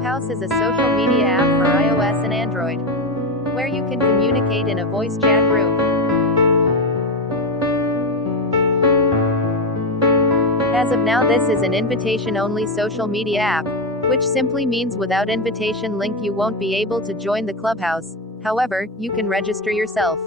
Clubhouse is a social media app for iOS and Android, where you can communicate in a voice chat room. As of now, this is an invitation-only social media app, which simply means without invitation link you won't be able to join the Clubhouse. However, you can register yourself.